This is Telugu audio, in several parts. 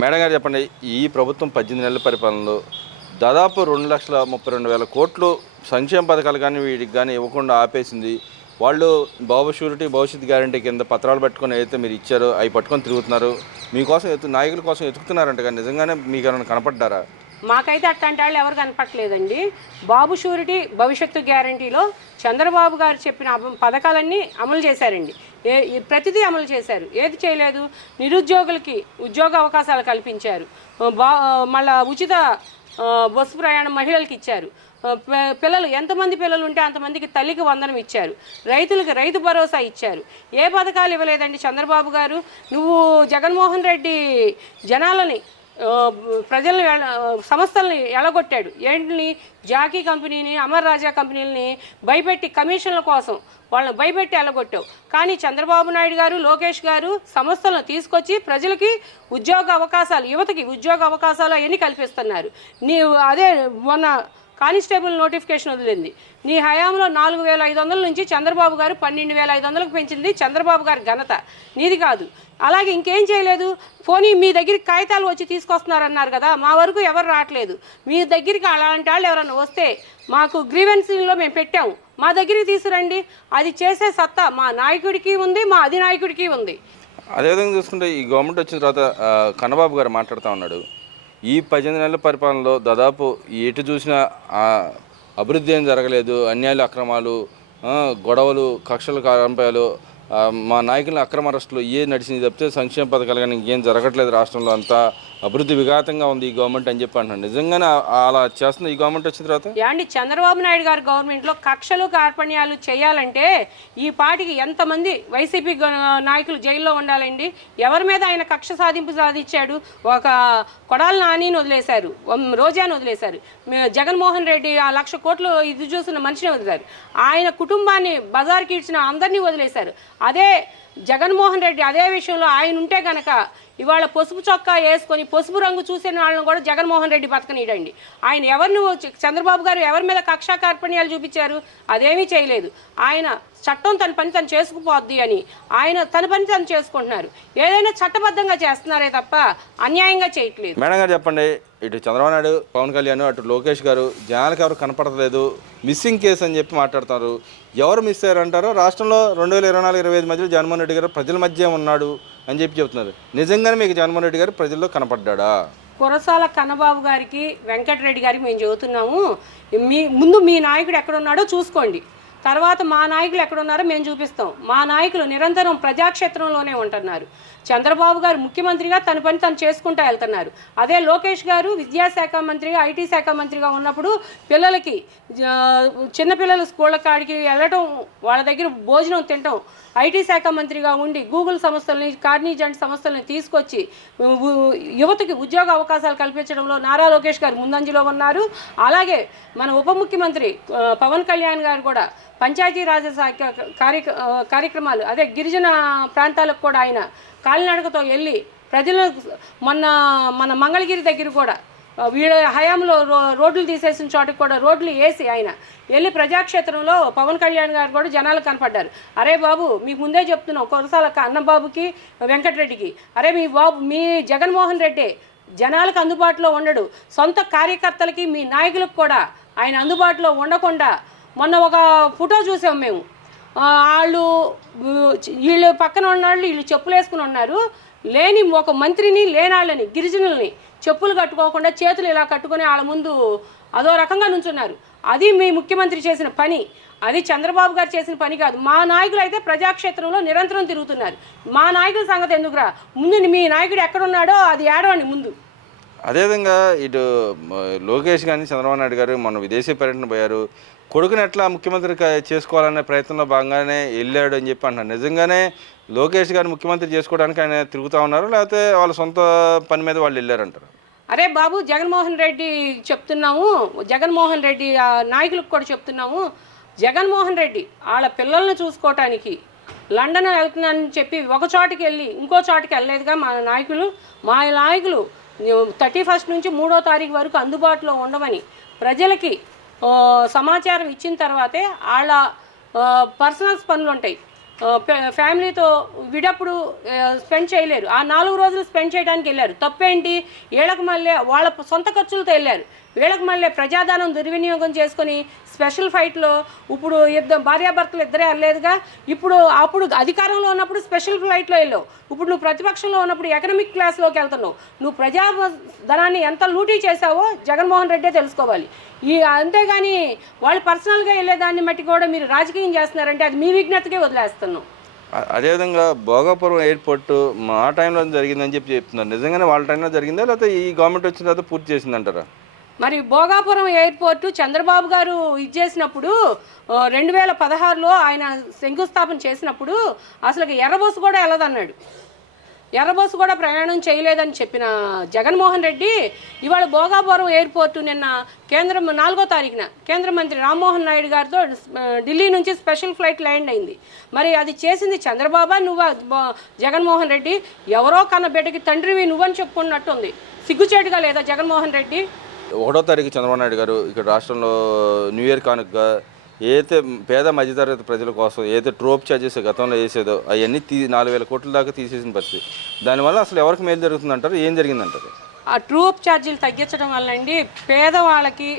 మేడం గారు చెప్పండి. ఈ ప్రభుత్వం 18 నెలల పరిపాలనలో దాదాపు 2,32,000 కోట్లు సంక్షేమ పథకాలు కానీ వీటికి కానీ ఇవ్వకుండా ఆపేసింది. వాళ్ళు బాబు షూరిటీ భవిష్యత్ గ్యారంటీ కింద పత్రాలు పట్టుకొని ఏదైతే మీరు ఇచ్చారో అవి పట్టుకొని తిరుగుతున్నారు. మీకోసం నాయకుల కోసం ఎతుకుతున్నారంట కానీ నిజంగానే మీకు ఏమైనా కనపడ్డారా? మాకైతే అట్లాంటి వాళ్ళు ఎవరు కనపట్లేదండి. బాబు షూరిటీ భవిష్యత్తు గ్యారంటీలో చంద్రబాబు గారు చెప్పిన పథకాలన్నీ అమలు చేశారండి. ప్రతిదీ అమలు చేశారు. ఏది చేయలేదు? నిరుద్యోగులకి ఉద్యోగ అవకాశాలు కల్పించారు. మళ్ళా ఉచిత బస్సు ప్రయాణం మహిళలకు ఇచ్చారు. పిల్లలు ఎంతమంది పిల్లలు ఉంటే అంతమందికి తల్లికి వందనం ఇచ్చారు. రైతులకి రైతు భరోసా ఇచ్చారు. ఏ పథకాలు ఇవ్వలేదండి చంద్రబాబు గారు. నువ్వు జగన్మోహన్ రెడ్డి జనాలని ప్రజల్ని సంస్థల్ని ఎలగొట్టాడు. ఏంటిని? జాకీ కంపెనీని, అమర్ రాజా కంపెనీలని భయపెట్టి కమిషన్ల కోసం వాళ్ళని భయపెట్టి ఎలగొట్టావు. కానీ చంద్రబాబు నాయుడు గారు, లోకేష్ గారు సంస్థలను తీసుకొచ్చి ప్రజలకి ఉద్యోగ అవకాశాలు, యువతకి ఉద్యోగ అవకాశాలు అవన్నీ కల్పిస్తున్నారు. అదే మొన్న కానిస్టేబుల్ నోటిఫికేషన్ వదిలింది. నీ హయాంలో 4,500 నుంచి చంద్రబాబు గారు 12,500కు పెంచింది చంద్రబాబు గారి ఘనత, నీది కాదు. అలాగే ఇంకేం చేయలేదు. పోనీ మీ దగ్గరికి కాగితాలు వచ్చి తీసుకొస్తున్నారన్నారు కదా, మా వరకు ఎవరు రావట్లేదు. మీ దగ్గరికి అలాంటి వాళ్ళు ఎవరన్నా వస్తే మాకు గ్రీవెన్సీలో మేము పెట్టాము, మా దగ్గరికి తీసుకురండి. అది చేసే సత్తా మా నాయకుడికి ఉంది, మా అధినాయకుడికి ఉంది. అదేవిధంగా చూసుకుంటే ఈ గవర్నమెంట్ వచ్చిన తర్వాత కన్నబాబు గారు మాట్లాడుతూ ఉన్నాడు. ఈ 18 నెలల పరిపాలనలో దాదాపు ఎటు చూసినా అభివృద్ధి ఏం జరగలేదు, అన్యాయాలు, అక్రమాలు, గొడవలు, కక్షలు, కారంపాయాలు, మా నాయకుల అక్రమ అరెస్టులు నడిచింది తప్పితే సంక్షేమ పథకాలు కానీ ఇంకేం జరగట్లేదు, రాష్ట్రంలో అంతా అభివృద్ధి విఘాతంగా ఉంది ఈ గవర్నమెంట్ అని చెప్పి అంటున్నాను. నిజంగానే అలా చేస్తుంది ఈ గవర్నమెంట్ వచ్చిన తర్వాత? యాండి చంద్రబాబు నాయుడు గారి గవర్నమెంట్లో కక్షలు కార్పణ్యాలు చేయాలంటే ఈ పాటికి ఎంతమంది వైసీపీ నాయకులు జైల్లో ఉండాలండి? ఎవరి మీద ఆయన కక్ష సాధించాడు? ఒక కొడాలి నానిని వదిలేశారు, రోజాని వదిలేశారు, జగన్మోహన్ రెడ్డి 1,00,000 కోట్లు ఇది చూసిన మనిషిని వదిలేశారు, ఆయన కుటుంబాన్ని బజార్కి ఇచ్చిన అందరినీ వదిలేశారు. అదే జగన్మోహన్ రెడ్డి అదే విషయంలో ఆయన ఉంటే కనుక ఇవాళ పసుపు చొక్కా వేసుకొని పసుపు రంగు చూసిన వాళ్ళని కూడా జగన్మోహన్ రెడ్డి బతకనీయడండి. ఆయన ఎవరిని, చంద్రబాబు గారు ఎవరి మీద కక్షా కార్పణ్యాలు చూపించారు? అదేమీ చేయలేదు. ఆయన చట్టం తన పని తను చేసుకుపోద్ది అని ఆయన తన పని తను చేసుకుంటున్నారు. ఏదైనా చట్టబద్ధంగా చేస్తున్నారే తప్ప అన్యాయంగా చేయట్లేదు. మేడం గారు చెప్పండి. ఇటు చంద్రబాబు నాయుడు, పవన్ కళ్యాణ్, అటు లోకేష్ గారు జనాలకు ఎవరు కనపడలేదు, మిస్సింగ్ కేసు అని చెప్పి మాట్లాడుతున్నారు. ఎవరు మిస్ అయ్యారంటారో? రాష్ట్రంలో 2024-25 మధ్యలో జగన్మోహన్ రెడ్డి గారు ప్రజల మధ్య ఉన్నాడు అని చెప్పి చెప్తున్నారు. నిజంగానే మీకు జగన్మోహన్ రెడ్డి గారు ప్రజల్లో కనపడ్డా? కురసాల కన్నబాబు గారికి, వెంకటరెడ్డి గారికి మేము చెబుతున్నాము, ముందు మీ నాయకుడు ఎక్కడున్నాడో చూసుకోండి, తర్వాత మా నాయకులు ఎక్కడున్నారో మేము చూపిస్తాం. మా నాయకులు నిరంతరం ప్రజాక్షేత్రంలోనే ఉంటున్నారు. చంద్రబాబు గారు ముఖ్యమంత్రిగా తన పని తను చేసుకుంటూ వెళ్తున్నారు. అదే లోకేష్ గారు విద్యాశాఖ మంత్రిగా, ఐటీ శాఖ మంత్రిగా ఉన్నప్పుడు పిల్లలకి, చిన్నపిల్లలు స్కూళ్ళ కాడికి వెళ్ళటం, వాళ్ళ దగ్గర భోజనం తినటం, ఐటీ శాఖ మంత్రిగా ఉండి గూగుల్ సంస్థలని, కార్నిజెంట్ సంస్థలని తీసుకొచ్చి యువతకి ఉద్యోగ అవకాశాలు కల్పించడంలో నారా లోకేష్ గారు ముందంజలో ఉన్నారు. అలాగే మన ఉప ముఖ్యమంత్రి పవన్ కళ్యాణ్ గారు కూడా పంచాయతీరాజ్ శాఖ కార్యక్రమాలు, అదే గిరిజన ప్రాంతాలకు కూడా ఆయన కాలినడకతో వెళ్ళి ప్రజలకు, మన మంగళగిరి దగ్గర కూడా వీళ్ళ హయాంలో రోడ్లు తీసేసిన చోటుకు కూడా రోడ్లు వేసి ఆయన వెళ్ళి ప్రజాక్షేత్రంలో పవన్ కళ్యాణ్ గారు కూడా జనాలకు కనపడ్డారు. అరే బాబు, మీకు ముందే చెప్తున్నాం, కురసాల అన్నబాబుకి, వెంకటరెడ్డికి, అరే మీ జగన్మోహన్ రెడ్డి జనాలకు అందుబాటులో ఉండడు. సొంత కార్యకర్తలకి, మీ నాయకులకు కూడా ఆయన అందుబాటులో ఉండకుండా మొన్న ఒక ఫోటో చూసాం మేము. వీళ్ళు పక్కన ఉన్నవాళ్ళు వీళ్ళు చెప్పులు వేసుకుని ఉన్నారు. లేని ఒక మంత్రిని, లేనాళ్ళని, గిరిజనుల్ని చెప్పులు కట్టుకోకుండా చేతులు ఇలా కట్టుకొని వాళ్ళ ముందు అదో రకంగా నుంచున్నారు. అది మీ ముఖ్యమంత్రి చేసిన పని, అది చంద్రబాబు గారు చేసిన పని కాదు. మా నాయకులు అయితే ప్రజాక్షేత్రంలో నిరంతరం తిరుగుతున్నారు. మా నాయకుల సంగతి ఎందుకురా? ముందు మీ నాయకుడు ఎక్కడున్నాడో అది ఏడవండి ముందు. అదేవిధంగా ఇటు లోకేష్ కానీ చంద్రబాబు నాయుడు గారు మొన్న విదేశీ పర్యటన పోయారు. కొడుకుని ఎట్లా ముఖ్యమంత్రి చేసుకోవాలనే ప్రయత్నంలో భాగంగానే వెళ్ళాడు అని చెప్పి అంటున్నారు. నిజంగానే లోకేష్ గారిని ముఖ్యమంత్రి చేసుకోవడానికి ఆయన తిరుగుతూ ఉన్నారు, లేకపోతే వాళ్ళ సొంత పని మీద వాళ్ళు వెళ్ళారంటారు? అరే బాబు, జగన్మోహన్ రెడ్డి చెప్తున్నాము, జగన్మోహన్ రెడ్డి నాయకులకు కూడా చెప్తున్నాము, జగన్మోహన్ రెడ్డి వాళ్ళ పిల్లల్ని చూసుకోవటానికి లండన్ వెళ్తున్నానని చెప్పి ఒక చోటికి వెళ్ళి ఇంకో చోటికి వెళ్ళలేదుగా మా నాయకులు. 31 నుంచి 3వ తారీఖు వరకు అందుబాటులో ఉండవని ప్రజలకి సమాచారం ఇచ్చిన తర్వాతే వాళ్ళ పర్సనల్స్ పనులు ఉంటాయి, ఫ్యామిలీతో విడప్పుడు స్పెండ్ చేయలేరు. ఆ 4 రోజులు స్పెండ్ చేయడానికి వెళ్ళారు. తప్పేంటి? వీళ్ళకి మళ్ళీ వాళ్ళ సొంత ఖర్చులతో వెళ్ళారు. వీళ్ళకి మళ్ళీ ప్రజాధనం దుర్వినియోగం చేసుకొని స్పెషల్ ఫ్లైట్లో ఇప్పుడు భార్యాభర్తలు ఇద్దరే వెళ్ళలేదుగా. అప్పుడు అధికారంలో ఉన్నప్పుడు స్పెషల్ ఫ్లైట్లో వెళ్ళావు. ఇప్పుడు నువ్వు ప్రతిపక్షంలో ఉన్నప్పుడు ఎకనామిక్ క్లాస్లోకి వెళ్తున్నావు. నువ్వు ప్రజాధనాన్ని ఎంత లూటీ చేశావో జగన్మోహన్ రెడ్డే తెలుసుకోవాలి. అంతేగాని వాళ్ళు పర్సనల్గా వెళ్ళేదాన్ని బట్టి కూడా మీరు రాజకీయం చేస్తున్నారంటే అది మీ విజ్ఞతకే వదిలేస్తున్నాం. అదేవిధంగా భోగాపురం ఎయిర్పోర్ట్ మా టైంలో జరిగిందని చెప్తున్నారు. నిజంగానే వాళ్ళ టైంలో జరిగిందా, లేకపోతే ఈ గవర్నమెంట్ వచ్చిన తర్వాత పూర్తి చేసిందంటారా? మరి భోగాపురం ఎయిర్పోర్టు చంద్రబాబు గారు ఇచ్చేసినప్పుడు 2016లో ఆయన శంకుస్థాపన చేసినప్పుడు అసలు ఎర్రబోసు కూడా వెళ్ళదన్నాడు. ఎర్రబోసు కూడా ప్రయాణం చేయలేదని చెప్పిన జగన్మోహన్ రెడ్డి ఇవాళ భోగాపురం ఎయిర్పోర్టు నిన్న 4వ తారీఖున కేంద్ర మంత్రి రామ్మోహన్ నాయుడు గారితో ఢిల్లీ నుంచి స్పెషల్ ఫ్లైట్ ల్యాండ్ అయింది. మరి అది చేసింది చంద్రబాబా నువ్వు జగన్మోహన్ రెడ్డి? ఎవరో కన్న బిడ్డకి తండ్రివి నువ్వని చెప్పుకున్నట్టుంది. సిగ్గుచేటుగా లేదా జగన్మోహన్ రెడ్డి? 1వ తారీఖు చంద్రబాబు నాయుడు గారు ఇక్కడ రాష్ట్రంలో న్యూ ఇయర్ కానుకగా ఏదైతే పేద మధ్యతరగతి ప్రజల కోసం ఏదైతే ట్రోప్ ఛార్జెస్ గతంలో వేసేదో అవన్నీ 4,000 కోట్ల దాకా తీసేసిన పరిస్థితి. దానివల్ల అసలు ఎవరికి మేలు జరుగుతుందంటారు? ఏం జరిగిందంటారు? ఆ ట్రోప్ ఛార్జీలు తగ్గించడం వల్ల అండి పేదవాళ్ళకి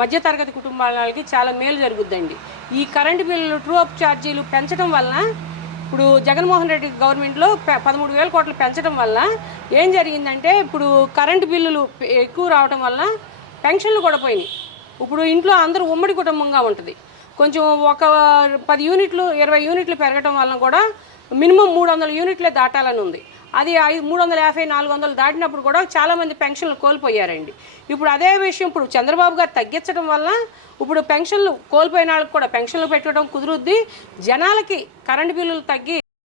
మధ్యతరగతి కుటుంబాలకి చాలా మేలు జరుగుద్దండి. ఈ కరెంటు బిల్లులు ట్రోప్ ఛార్జీలు పెంచడం వలన ఇప్పుడు జగన్మోహన్ రెడ్డి గవర్నమెంట్లో 13,000 కోట్లు పెంచడం వల్ల ఏం జరిగిందంటే ఇప్పుడు కరెంటు బిల్లులు ఎక్కువ రావడం వల్ల పెన్షన్లు కూడా పోయినాయి. ఇప్పుడు ఇంట్లో అందరూ ఉమ్మడి కుటుంబంగా ఉంటుంది. కొంచెం ఒక 10 యూనిట్లు 20 యూనిట్లు పెరగడం వలన కూడా మినిమం 300 యూనిట్లే దాటాలని ఉంది. అది 350 400 దాటినప్పుడు కూడా చాలామంది పెన్షన్లు కోల్పోయారండి. ఇప్పుడు అదే విషయం ఇప్పుడు చంద్రబాబు గారు తగ్గించడం వల్ల ఇప్పుడు పెన్షన్లు కోల్పోయిన వాళ్ళకి కూడా పెన్షన్లు పెట్టడం కుదురుద్ది. జనాలకి కరెంటు బిల్లులు తగ్గి